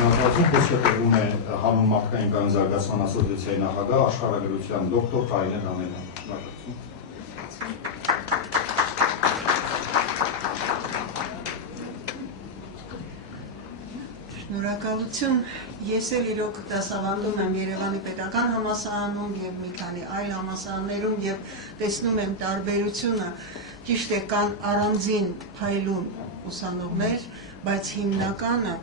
Շնորհակալություն, խոսքը տրվում է հանուն մարդկային կայուն զարգացման ասոցիացիայի նախագահ աշխարհագրության դոկտոր Կարինե Նամենյան։ Շնորհակալություն, ես էլ իրոք դասավանդում եմ Երևանի պետական համալսարանում եւ մի քանի այլ համալսարաններում եւ տեսնում եմ տարբերությունը, ճիշտ է կան առանձին փայլուն ուսանողներ, բայց հիմնականը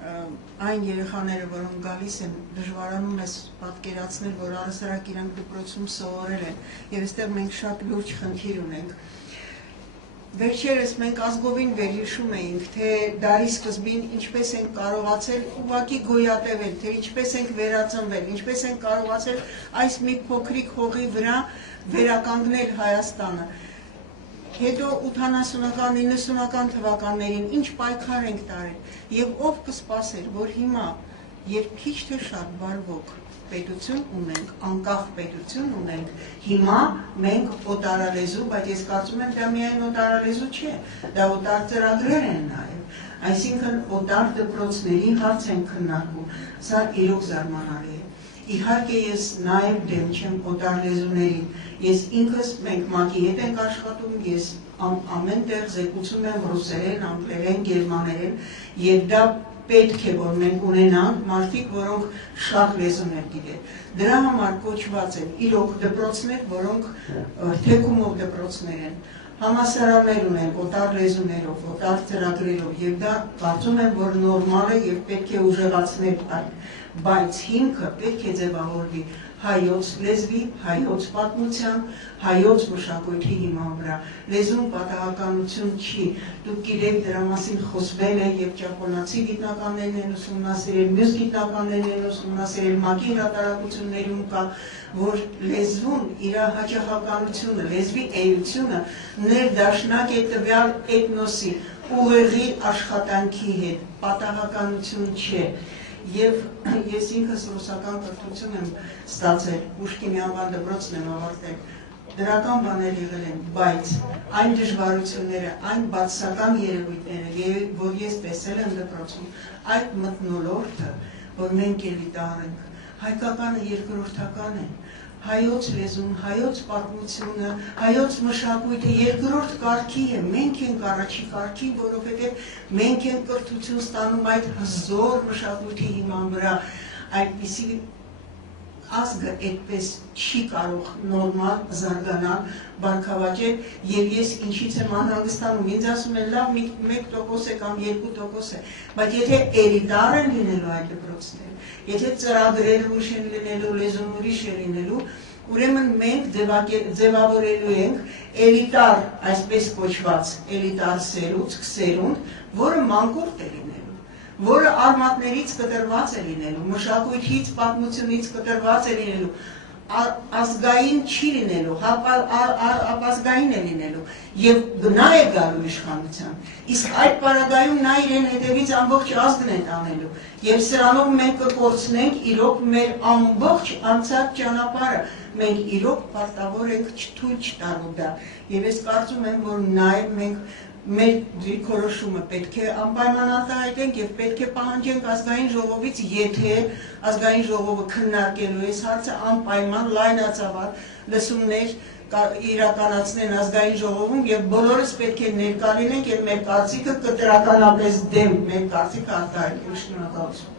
այն երեխաները, որոնք գալիս են, դժվարանում ես պատկերացնել, որ առհասարակ իրանք դպրոցում սովորել են եւ այստեղ մենք շատ լուրջ խնդիր ունենք։ Վերջերս մենք ազգովին վերհիշում էինք, թե դարի սկզբին ինչպես ենք կարողացել ուղղակի գոյատևել, թե ինչպես ենք վերածնվել, ինչպես ենք կարողացել այս մի փոքրիկ հողի վրա վերականգնել Հայաստանը։ Հետո 80-ական, 90-ական թվականներին ինչ պայքար ենք տարել եւ ով կսպասեր, որ հիմա երբ քիչ թե շատ բարվոք պետություն ունենք, անկախ պետություն ունենք, հիմա մենք օտարալեզու, բայց ես կարծում եմ դա միայն օտարալեզու չէ, դա օտար ծրագրեր են նաեւ, այսինքն օտար դպրոցների հարց են քննարկում, սա իրոք զարմանալի է։ Իհարկե ես նաեւ դեմ չեմ օտար լեզուներին, ես ինքս մենք ՄԱԿ-ի հետ ենք աշխատում, ես ամեն տեղ զեկուցում եմ ռուսերեն, անգլերեն, գերմաներեն, եւ դա պետք է որ մենք ունենանք մարդիկ, որոնք շատ լեզուներ գիտեն։ Դրա համար կոչված են իրոք դպրոցներ, որոնք թեկումով դպրոցներ են, համալսարաններ ունեն օտար լեզուներով, օտար ծրագրերով, եւ դա կարծում եմ, որ նորմալ է եւ պետք է ուժեղացնել այդ, բայց հիմքը պետք է ձևավորվի հայոց լեզվի, հայոց պատմության, հայոց մշակույթի հիման վրա։ Լեզուն պատահականություն չի, դուք գիտեք դրա մասին խոսվել է եւ ճապոնացի գիտնականներն են ուսումնասիրել, մյուս գիտնականներն են ուսումնասիրել, ՄԱԿ-ի հրատարակություններում կա, որ լեզվուն իր հաճախականությունը, լեզվի էությունը ներդաշնակ է տվյալ էթնոսի ուղեղի աշխատանքի հետ, պատահականություն չէ։ Եվ ես ինքս ռուսական կրթություն եմ ստացել, Պուշկինի անվան դպրոցն եմ ավարտել, դրական բաներ եղել են, բայց այն դժվարությունները, այն բացասական երևույթները, որ ես տեսել եմ դպրոցում, այդ մթնոլորտը, որ մենք էլիտար ենք, հայկականը երկրորդական են, հայոց լեզուն, հայոց պատմությունը, հայոց մշակույթը երկրորդ կարգի է, մենք ենք առաջի կարգի, որովհետև մենք ենք կրթություն ստանում այդ հզոր մշակույթի հիման վրա, այդպիսի ազգը այդպես չի կարող նորմալ զարգանալ, բարգավաճել, եւ ես ինչից եմ անհանգստանում, ինձ ասում են լավ 1% է կամ 2% է, բայց եթե էլիտար են լինելու այդ դպրոցները, եթե ծրագրերը ուրիշ են լինելու, լեզուն ուրիշ է լինելու, ուրեմն մենք ձևավորելու ենք էլիտար, այսպես կոչված էլիտար սերունդ, որը մանկուրտ է լինելու, որը արմատներից կտրված է լինելու, մշակույթից, պատմությունից կտրված է լինելու, ազգային չի լինելու, ապազգային է լինելու եւ գնա է գալու իշխանության, իսկ այդ պարագայում նա իրեն հետևից ամբողջ ազգն է տանելու եւ սրանով մենք կկորցնենք իրոք մեր ամբողջ անցած ճանապարհը, մենք իրոք պարտավոր ենք թույլ չտալու դա եւ ես կարծում եմ, որ նաեւ մենք մեր դիրքորոշումը պետք է անպայման արտահայտենք եւ պետք է պահանջենք ազգային ժողովից, եթե ազգային ժողովը քննարկելու է հարցը անպայման լայնածավալ լսումներ իրականացնեն ազգային ժողովում եւ բոլորս պետք է ներկա լինենք եւ մեր կարծիքը կտրականապես դեմ մեր կարծիքը արտահայտենք։ Շնորհակալություն։